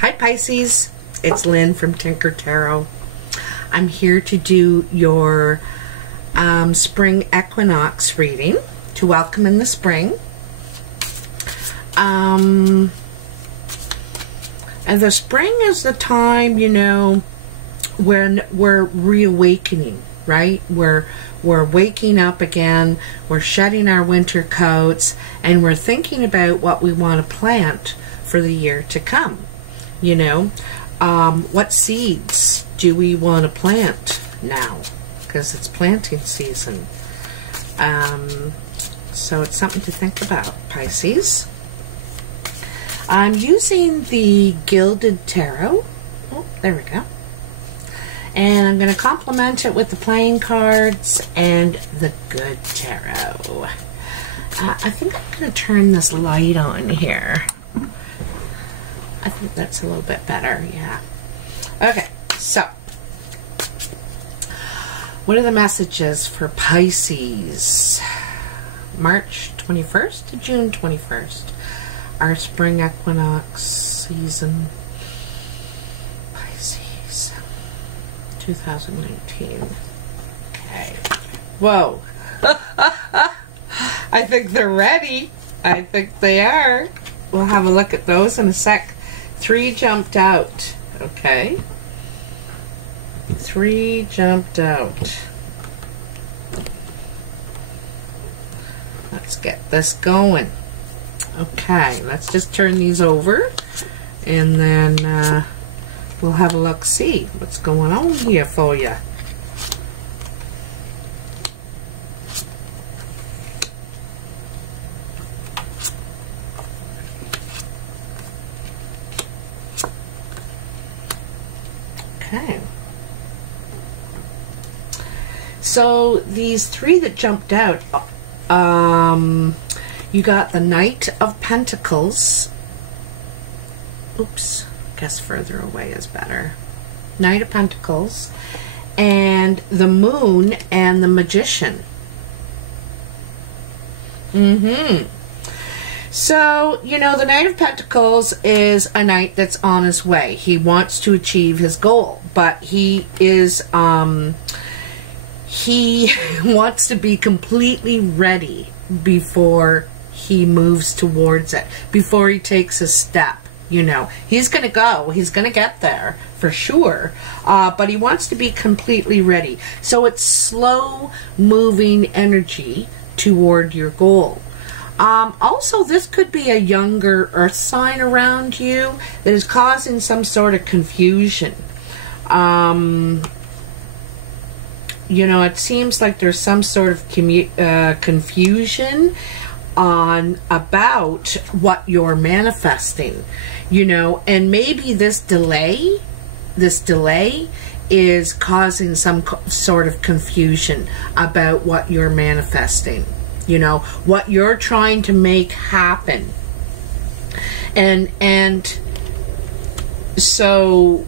Hi Pisces, it's Lynn from Tinker Tarot. I'm here to do your spring equinox reading, to welcome in the spring. And the spring is the time, you know, when we're reawakening, right? We're waking up again, we're shedding our winter coats, and we're thinking about what we want to plant for the year to come. You know, what seeds do we want to plant now? Because it's planting season. So it's something to think about, Pisces. I'm using the Gilded Tarot. Oh, there we go. And I'm going to complement it with the playing cards and the Good Tarot. I think I'm going to turn this light on here. I think that's a little bit better, yeah. Okay, so what are the messages for Pisces? March 21st to June 21st. Our spring equinox season. Pisces. 2019. Okay. Whoa. I think they're ready. I think they are. We'll have a look at those in a sec. 3 jumped out. Okay. 3 jumped out. Let's get this going. Okay, let's just turn these over and then we'll have a look, see what's going on here for you. Okay. So these 3 that jumped out, you got the Knight of Pentacles. Oops, guess further away is better. Knight of Pentacles and the Moon and the Magician. So, you know, the Knight of Pentacles is a knight that's on his way. He wants to achieve his goal, but he is, he wants to be completely ready before he moves towards it, before he takes a step. You know, he's going to go, he's going to get there for sure, but he wants to be completely ready. So it's slow moving energy toward your goal. Also, this could be a younger earth sign around you that is causing some sort of confusion. You know, it seems like there's some sort of confusion on about what you're manifesting, you know, and maybe this delay is causing some sort of confusion about what you're manifesting, you know, what you're trying to make happen. And so,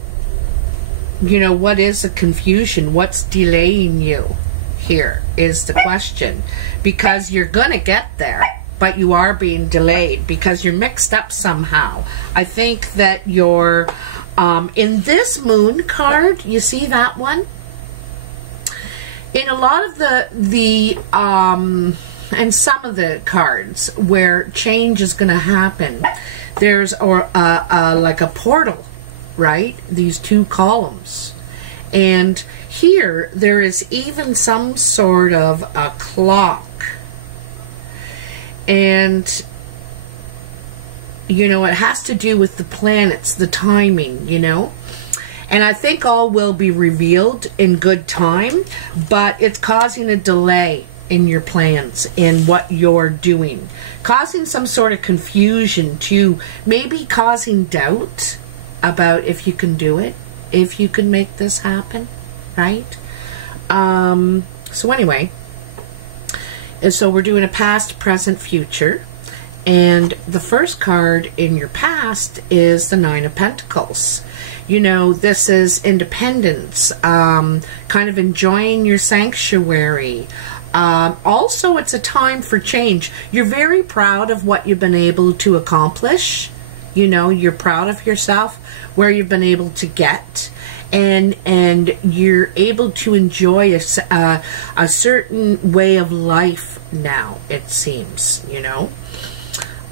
you know, what is the confusion? What's delaying you here is the question. Because you're gonna get there, but you are being delayed because you're mixed up somehow. I think that you're in this Moon card, you see that one? In a lot of the and some of the cards where change is going to happen, there's like a portal, right? These 2 columns. And here there is even some sort of a clock. And you know, it has to do with the planets, the timing, you know. And I think all will be revealed in good time, but it's causing a delay in your plans, in what you're doing, causing some sort of confusion too, maybe causing doubt about if you can do it, if you can make this happen, right? So anyway, so we're doing a past, present, future, and the first card in your past is the 9 of Pentacles. You know, this is independence, kind of enjoying your sanctuary. Also, it's a time for change. You're very proud of what you've been able to accomplish, You know, you're proud of yourself, where you've been able to get, and you're able to enjoy a certain way of life now, it seems, you know.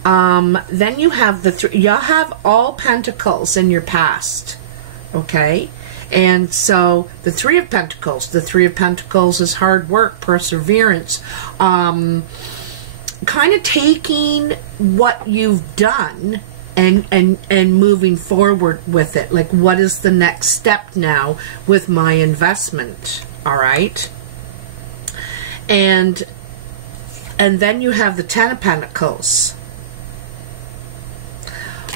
Then you have you'll have all pentacles in your past, okay? And so the Three of Pentacles. The Three of Pentacles is hard work, perseverance, kind of taking what you've done and moving forward with it. Like, what is the next step now with my investment? All right. And then you have the Ten of Pentacles.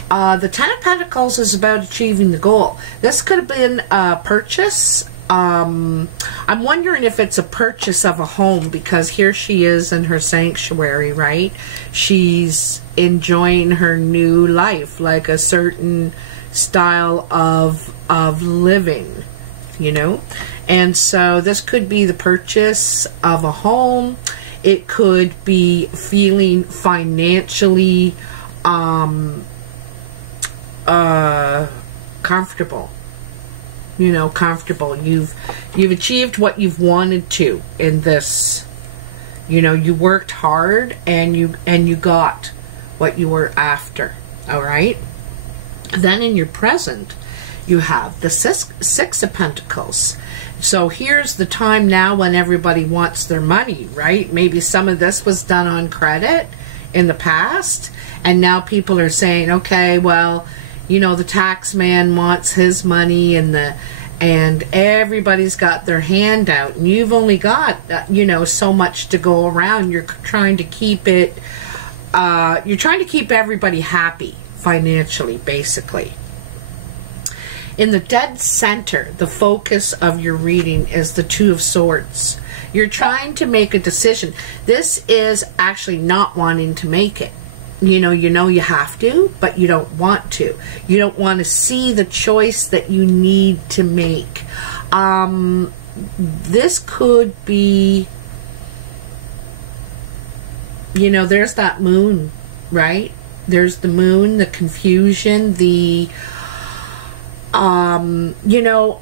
The Ten of Pentacles is about achieving the goal. This could have been a purchase. I'm wondering if it's a purchase of a home, because here she is in her sanctuary, right? She's enjoying her new life, like a certain style of living, you know? And so this could be the purchase of a home. It could be feeling financially comfortable. You know, comfortable. You've achieved what you've wanted to in this. You know, you worked hard and you got what you were after. All right. Then in your present, you have the Six of Pentacles. So here's the time now when everybody wants their money, right? Maybe some of this was done on credit in the past, and now people are saying, okay, well, you know, the tax man wants his money, and everybody's got their hand out, and you've only got, you know, so much to go around. You're trying to keep it, you're trying to keep everybody happy financially, basically. In the dead center, the focus of your reading is the Two of Swords. You're trying to make a decision. This is actually not wanting to make it. You know you have to, but you don't want to. You don't want to see the choice that you need to make. This could be, you know, there's that moon, right? There's the moon, the confusion, the you know,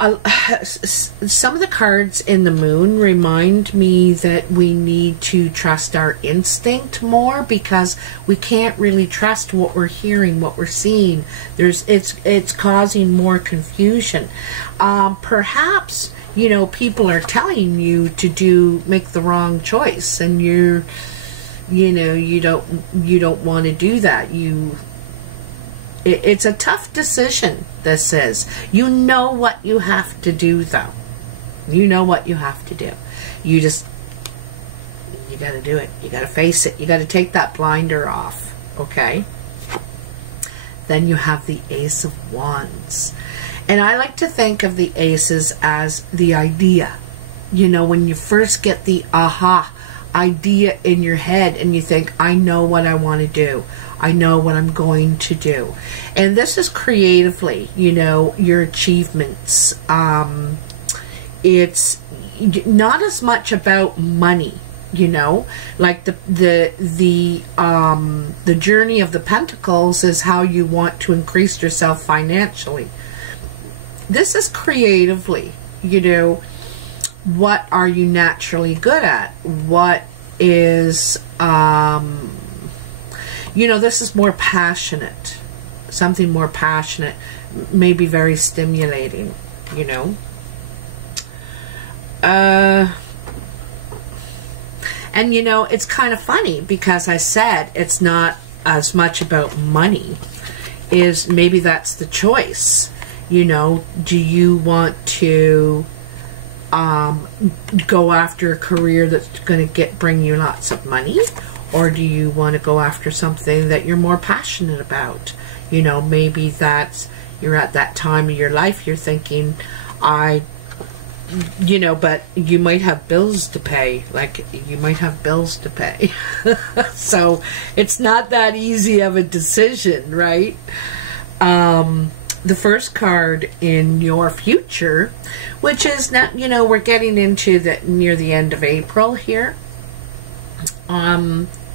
some of the cards in the moon remind me that we need to trust our instinct more, because we can't really trust what we're hearing, what we're seeing. It's causing more confusion. Perhaps, you know, people are telling you to make the wrong choice, and you don't want to do that. It's a tough decision, this is. You know what you have to do, though. You know what you have to do. You got to do it. You got to face it. You got to take that blinder off, okay? Then you have the Ace of Wands. And I like to think of the aces as the idea. You know, when you first get the aha idea in your head and you think, I know what I want to do. I know what I'm going to do. And this is creatively, you know, your achievements. It's not as much about money, you know, like the journey of the Pentacles is how you want to increase yourself financially. This is creatively, you know, what are you naturally good at? What is, you know, this is more passionate, something more passionate, maybe very stimulating, you know. And, you know, it's kind of funny because I said it's not as much about money, is maybe that's the choice. You know, do you want to go after a career that's going to bring you lots of money? Or do you want to go after something that you're more passionate about? You know, maybe that's, you're at that time of your life, you're thinking, you know, but you might have bills to pay. Like, you might have bills to pay. So, it's not that easy of a decision, right? The first card in your future, which is not, you know, we're getting into near the end of April here,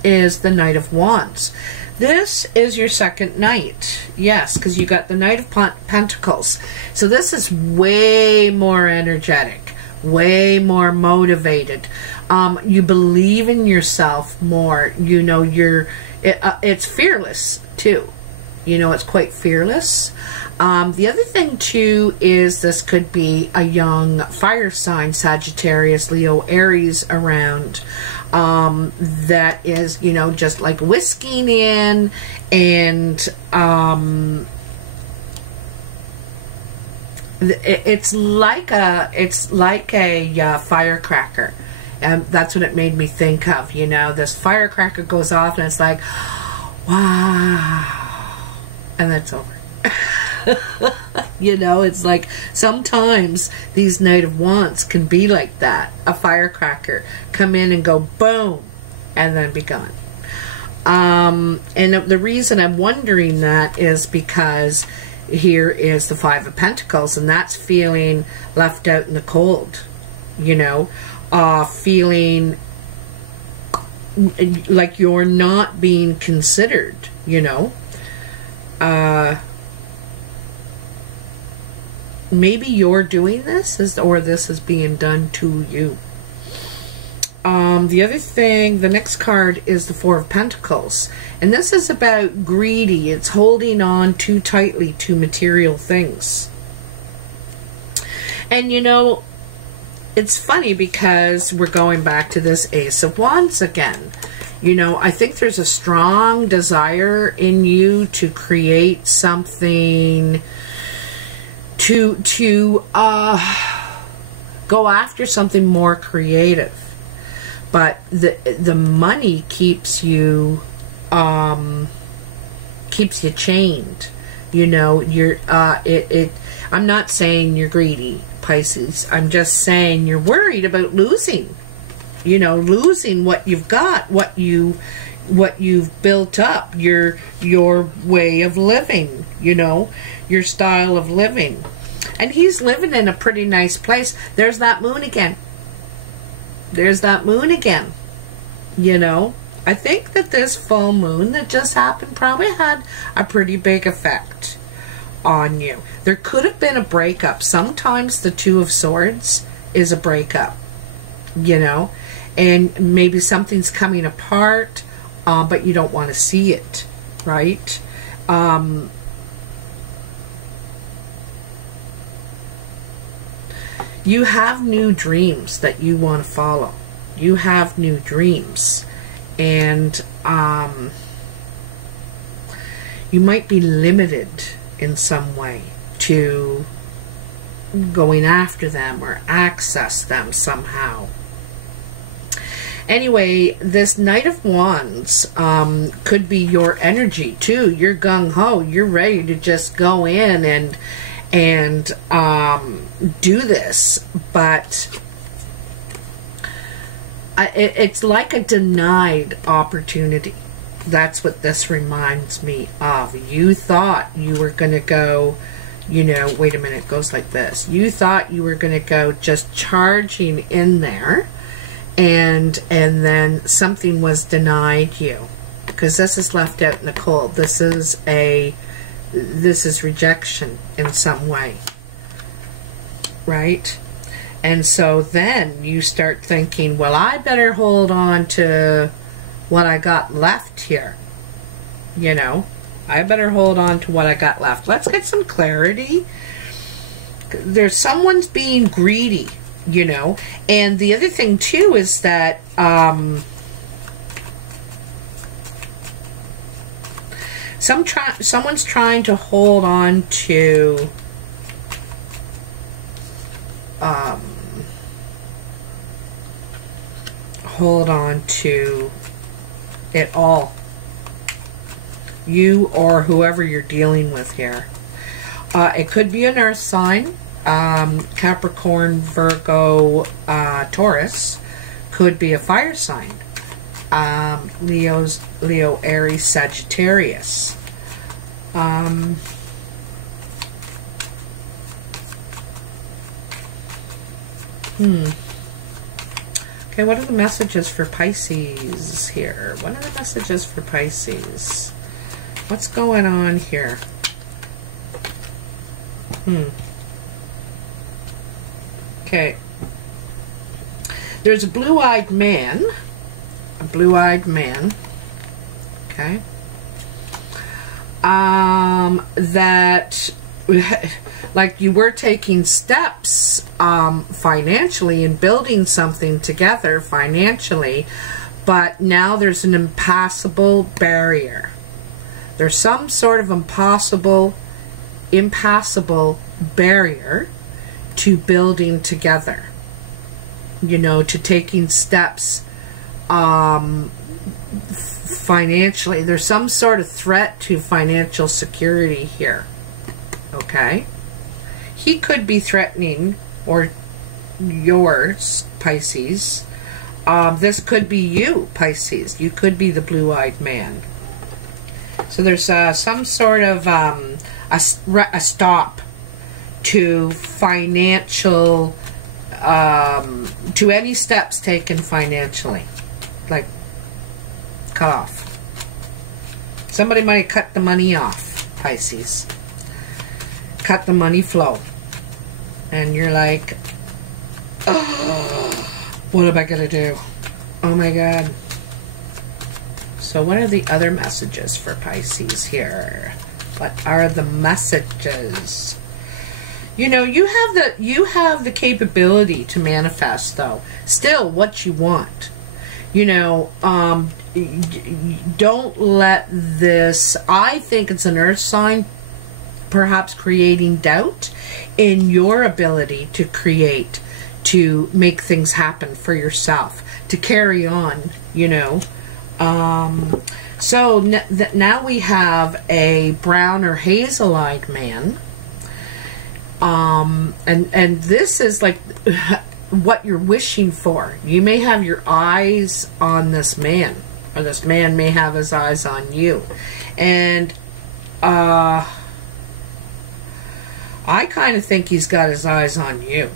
is the Knight of Wands. This is your second Knight. Yes, because you got the Knight of Pentacles. So this is way more energetic, way more motivated. You believe in yourself more. You know, it's fearless too. You know, it's quite fearless. The other thing too is this could be a young fire sign, Sagittarius, Leo, Aries around, that is, you know, just like whisking in, and it's like a firecracker, and that's what it made me think of. You know, this firecracker goes off and it's like, wow, and that's over. You know, it's like sometimes these Knight of Wands can be like that. A firecracker come in and go boom and then be gone. And the reason I'm wondering that is because here is the Five of Pentacles, and that's feeling left out in the cold. You know, feeling like you're not being considered, you know. Maybe you're doing this, or this is being done to you. The other thing, the next card is the Four of Pentacles. And this is about greedy. It's holding on too tightly to material things. And you know, it's funny because we're going back to this Ace of Wands again. You know, I think there's a strong desire in you to create something, to go after something more creative, but the money keeps you chained. You know, you're I'm not saying you're greedy, Pisces. I'm just saying you're worried about losing. You know, losing what you've got, what you've built up, your way of living, you know, your style of living. And he's living in a pretty nice place. There's that moon again. There's that moon again. You know, I think that this full moon that just happened probably had a pretty big effect on you. There could have been a breakup. Sometimes the Two of Swords is a breakup, you know, and maybe something's coming apart, but you don't want to see it, right? You have new dreams that you want to follow. You have new dreams, and you might be limited in some way to going after them or access them somehow. Anyway, this Knight of Wands could be your energy too. You're gung-ho. You're ready to just go in and do this, but it's like a denied opportunity. That's what this reminds me of. You thought you were going to go, you know, wait a minute, it goes like this. You thought you were going to go just charging in there, and then something was denied you, because this is left out in the cold. This is rejection in some way, right? And so then you start thinking, well, I better hold on to what I got left here. You know, I better hold on to what I got left. Let's get some clarity. There's someone's being greedy, you know. And the other thing too is that someone's trying to hold on to it all. You or whoever you're dealing with here. It could be an earth sign, Capricorn, Virgo, Taurus. Could be a fire sign, Leo, Aries, Sagittarius. Okay, what are the messages for Pisces here? What are the messages for Pisces? What's going on here? Okay. There's a blue-eyed man. A blue-eyed man. Okay. That, like, you were taking steps financially and building something together financially, but now there's an impassable barrier. There's some sort of impassable barrier to building together, you know, to taking steps financially. There's some sort of threat to financial security here. Okay, he could be threatening, or yours, Pisces. This could be you, Pisces. You could be the blue-eyed man. So there's some sort of a stop to financial, to any steps taken financially, like cut off. Somebody might cut the money off, Pisces. Cut the money flow. And you're like, oh, what am I going to do? Oh my God. So what are the other messages for Pisces here? What are the messages? You know, you have the capability to manifest, though, still what you want. You know, don't let this, I think it's an earth sign, perhaps creating doubt in your ability to create, to make things happen for yourself, to carry on, you know. So now we have a brown or hazel-eyed man. And this is like what you're wishing for. You may have your eyes on this man, or this man may have his eyes on you. And I kind of think he's got his eyes on you,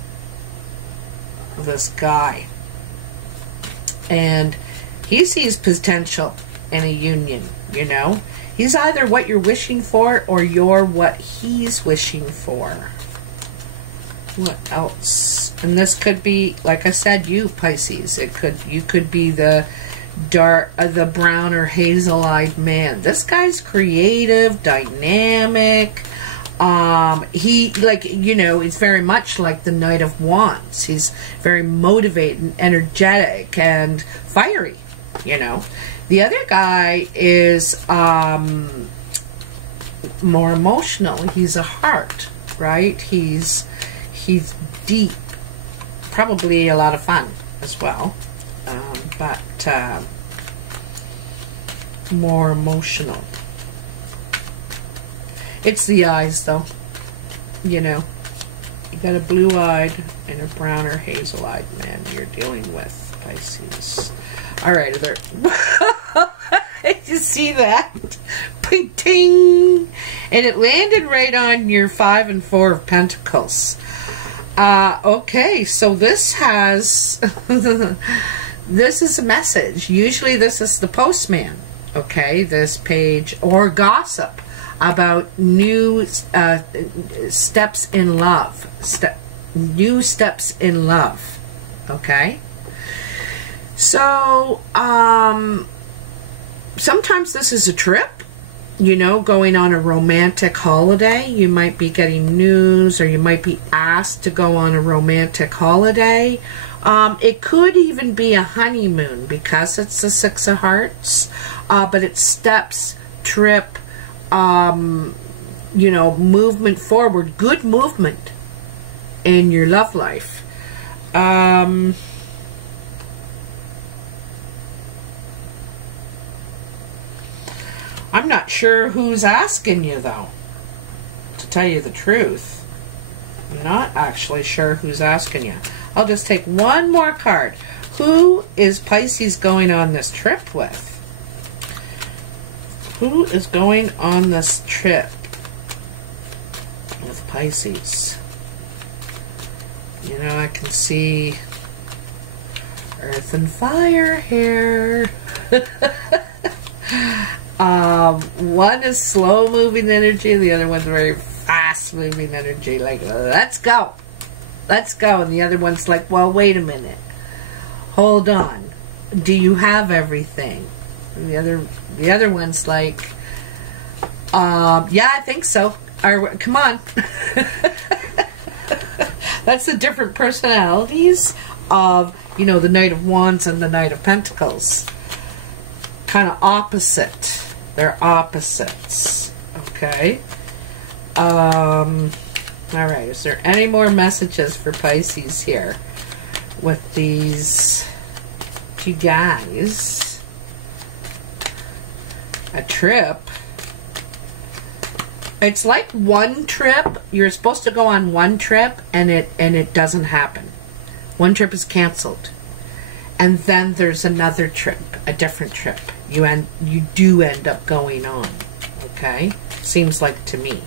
this guy. And he sees potential in a union, you know. He's either what you're wishing for, or you're what he's wishing for. What else? And this could be, like I said, you, Pisces. You could be the brown or hazel-eyed man. This guy's creative, dynamic. He, like, you know, he's very much like the Knight of Wands. He's very motivated, energetic, and fiery, you know. The other guy is more emotional. He's a heart, right? He's deep, probably a lot of fun as well, but more emotional. It's the eyes, though, you know. You got a blue-eyed and a brown or hazel-eyed man you're dealing with, Pisces. All right, there. Did you see that? Ting! And it landed right on your 5 and 4 of Pentacles. Okay, so this has, this is a message. Usually this is the postman, okay, this page, or gossip about new steps in love, new steps in love, okay? So, sometimes this is a trip. You know, going on a romantic holiday. You might be getting news, or you might be asked to go on a romantic holiday. It could even be a honeymoon, because it's the 6 of Hearts. But it's steps, trip, you know, movement forward. Good movement in your love life. I'm not sure who's asking you, though, to tell you the truth. I'm not actually sure who's asking you. I'll just take one more card. Who is Pisces going on this trip with? Who is going on this trip with Pisces? You know, I can see Earth and Fire here. One is slow moving energy, the other one's very fast moving energy, like, let's go. Let's go. And the other one's like, well, wait a minute. Hold on. Do you have everything? And the other one's like, yeah, I think so. Or, come on. That's the different personalities of, you know, the Knight of Wands and the Knight of Pentacles. Kind of opposite. They're opposites. Okay. Alright, is there any more messages for Pisces here with these two guys? A trip. It's like one trip. You're supposed to go on one trip and it doesn't happen. One trip is canceled. And then there's another trip, a different trip. You do end up going on. Okay? Seems like to me.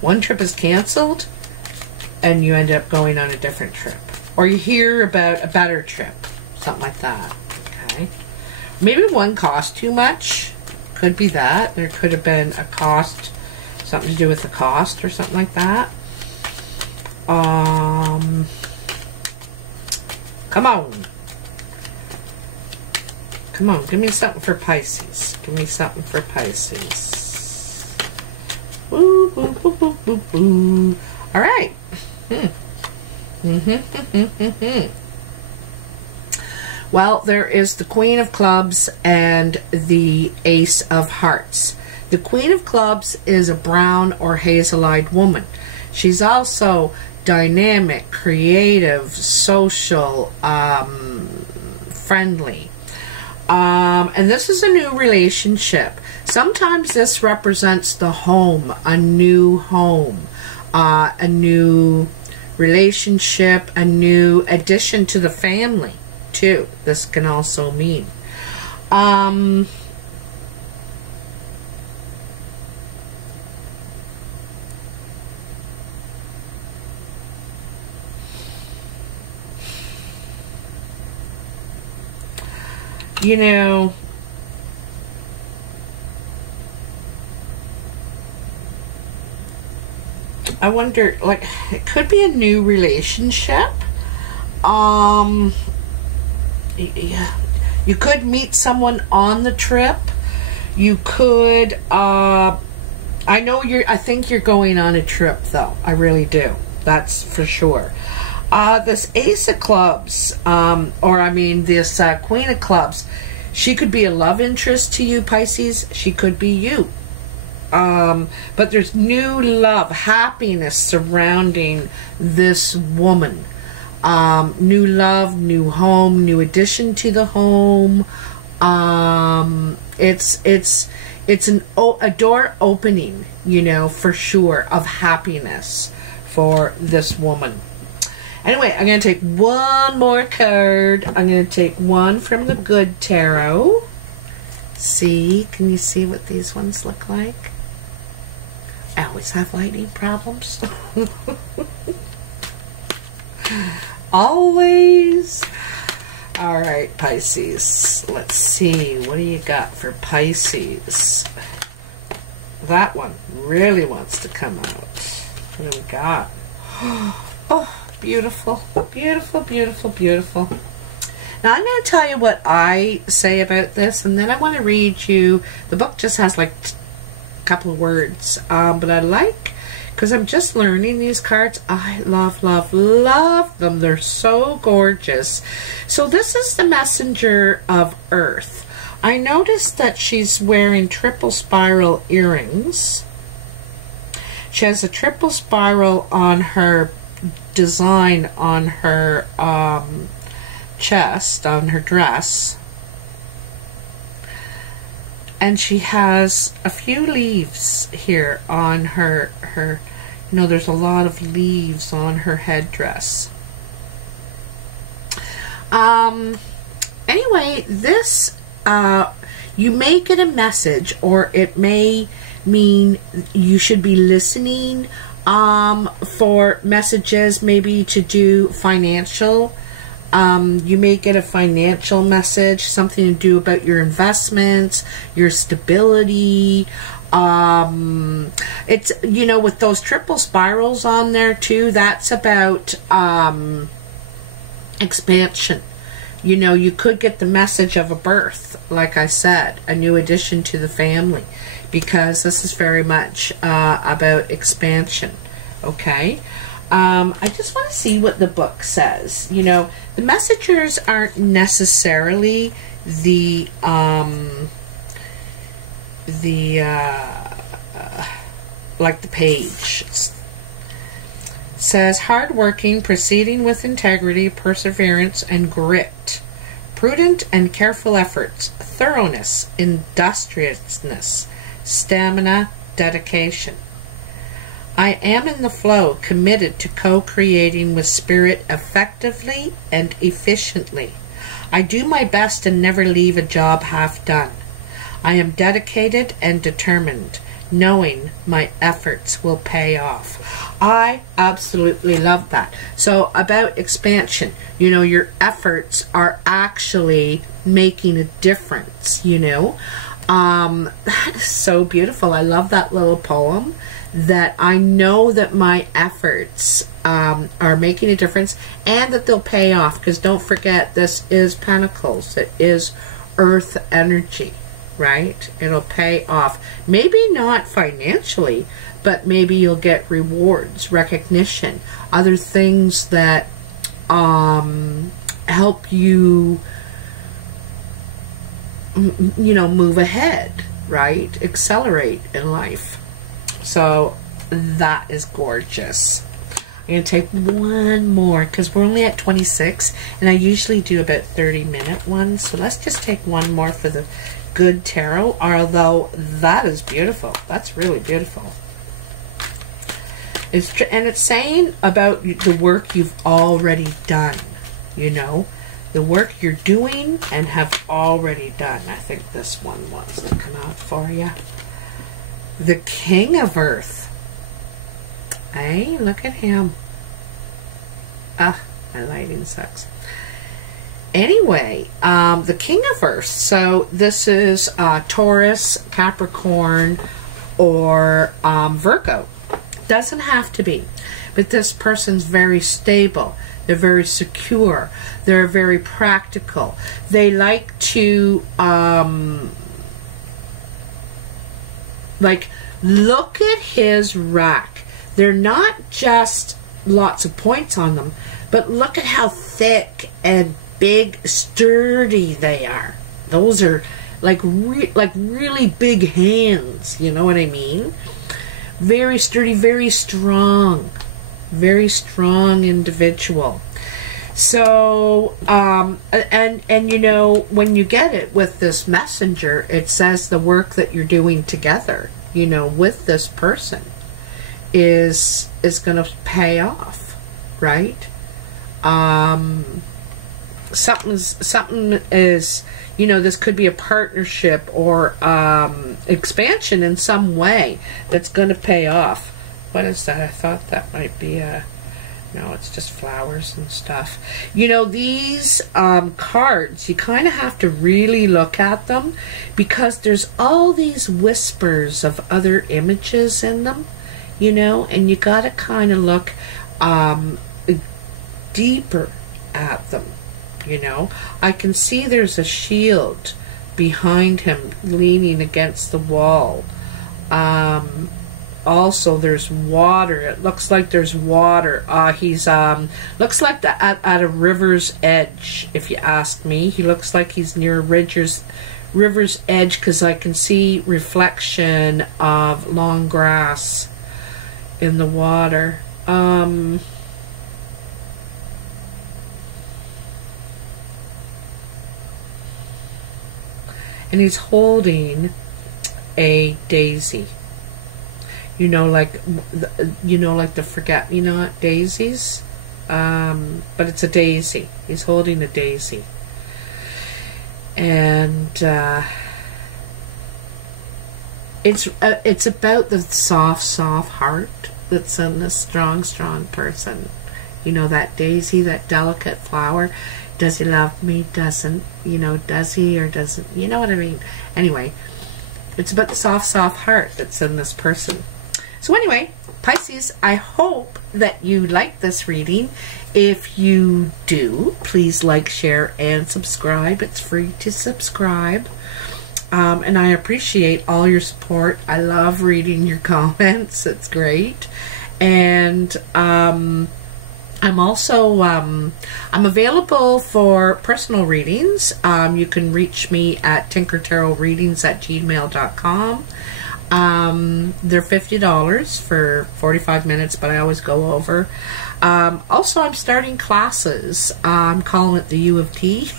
One trip is canceled, and you end up going on a different trip. Or you hear about a better trip. Something like that. Okay? Maybe one cost too much. Could be that. There could have been a cost, something to do with the cost or something like that. Come on. Come on, give me something for Pisces. Give me something for Pisces. Woo, woo, woo, woo, woo, woo. All right. Well, there is the Queen of Clubs and the Ace of Hearts. The Queen of Clubs is a brown or hazel-eyed woman. She's also dynamic, creative, social, friendly. And this is a new relationship. Sometimes this represents the home, a new home, a new relationship, a new addition to the family, too. This can also mean. You know, I wonder, like, it could be a new relationship. Yeah, you could meet someone on the trip. You could, I think you're going on a trip, though. I really do. That's for sure. This Ace of Clubs, this Queen of Clubs, she could be a love interest to you, Pisces. She could be you. But there's new love, happiness surrounding this woman. New love, new home, new addition to the home. It's a door opening, you know, for sure, of happiness for this woman. Anyway, I'm going to take one more card. I'm going to take one from the Good Tarot. See, can you see what these ones look like? I always have lighting problems. Always. Alright, Pisces. Let's see. What do you got for Pisces? That one really wants to come out. What do we got? Oh, beautiful. Beautiful, beautiful, beautiful. Now, I'm going to tell you what I say about this, and then I want to read you. The book just has like a couple of words, but I like, because I'm just learning these cards. I love, love, love them. They're so gorgeous. So this is the Messenger of Earth. I noticed that she's wearing triple spiral earrings. She has a triple spiral on her design on her chest, on her dress. And she has a few leaves here on her, you know, there's a lot of leaves on her headdress. Anyway, this, you may get a message, or it may mean you should be listening for messages maybe to do financial You may get a financial message, something to do about your investments, your stability. It's, you know, with those triple spirals on there too, that's about expansion. You know, you could get the message of a birth, like I said, a new addition to the family, because this is very much about expansion. Okay. I just want to see what the book says. You know, the messengers aren't necessarily the like the page. It says hardworking, proceeding with integrity, perseverance, and grit. Prudent and careful efforts, thoroughness, industriousness, stamina, dedication. I am in the flow, committed to co-creating with spirit effectively and efficiently. I do my best and never leave a job half done. I am dedicated and determined, knowing my efforts will pay off. I absolutely love that. So about expansion, you know, your efforts are actually making a difference, you know. That is so beautiful. I love that little poem. That I know that my efforts are making a difference and that they'll pay off, because don't forget, this is Pentacles. It is earth energy, right? It'll pay off. Maybe not financially, but maybe you'll get rewards, recognition, other things that help you, you know, move ahead, right? Accelerate in life. So that is gorgeous. I'm going to take one more because we're only at 26 and I usually do about 30-minute ones. So let's just take one more for the good tarot, although that is beautiful. That's really beautiful. And it's saying about the work you've already done, you know, the work you're doing and have already done. I think this one wants to come out for you. The King of Earth. Hey, look at him. Ah, my lighting sucks. Anyway, the King of Earth. So this is Taurus, Capricorn, or Virgo. Doesn't have to be. But this person's very stable. They're very secure. They're very practical. They like to... like, look at his rack. They're not just lots of points on them, but look at how thick and big, sturdy they are. Those are like really big hands, you know what I mean? Very sturdy, very strong individual. So, and you know, when you get it with this messenger, it says the work that you're doing together, you know, with this person is going to pay off, right? Something is, you know, this could be a partnership or expansion in some way that's going to pay off. What is that? I thought that might be a... No, it's just flowers and stuff. You know, these cards, you kind of have to really look at them because there's all these whispers of other images in them, you know, and you got to kind of look deeper at them, you know. I can see there's a shield behind him leaning against the wall. Also, there's water. It looks like there's water. He's looks like at a river's edge. If you ask me, he looks like he's near a river's edge because I can see reflection of long grass in the water. And he's holding a daisy. You know, like the forget-me-not daisies, but it's a daisy. He's holding a daisy, and it's about the soft heart that's in this strong person, You know, that daisy, that delicate flower. Does he love me? Doesn't, you know, does he or doesn't? You know what I mean? Anyway, it's about the soft, soft heart that's in this person. So anyway, Pisces, I hope that you like this reading. If you do, please like, share, and subscribe. It's free to subscribe. And I appreciate all your support. I love reading your comments. It's great. And I'm also I'm available for personal readings. You can reach me at tinkertarotreadings@gmail.com. They're $50 for 45 minutes, but I always go over. Also, I'm starting classes. I'm calling it the U of T.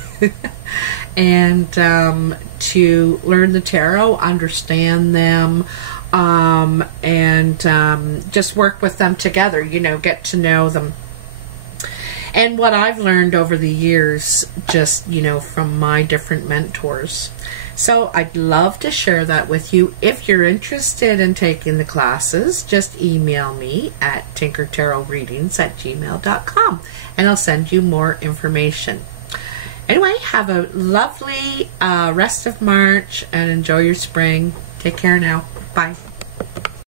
And to learn the tarot, understand them, and just work with them together, you know, get to know them. And what I've learned over the years, just, you know, from my different mentors. So I'd love to share that with you. If you're interested in taking the classes, just email me at tinkertarotreadings@gmail.com and I'll send you more information. Anyway, have a lovely rest of March and enjoy your spring. Take care now. Bye.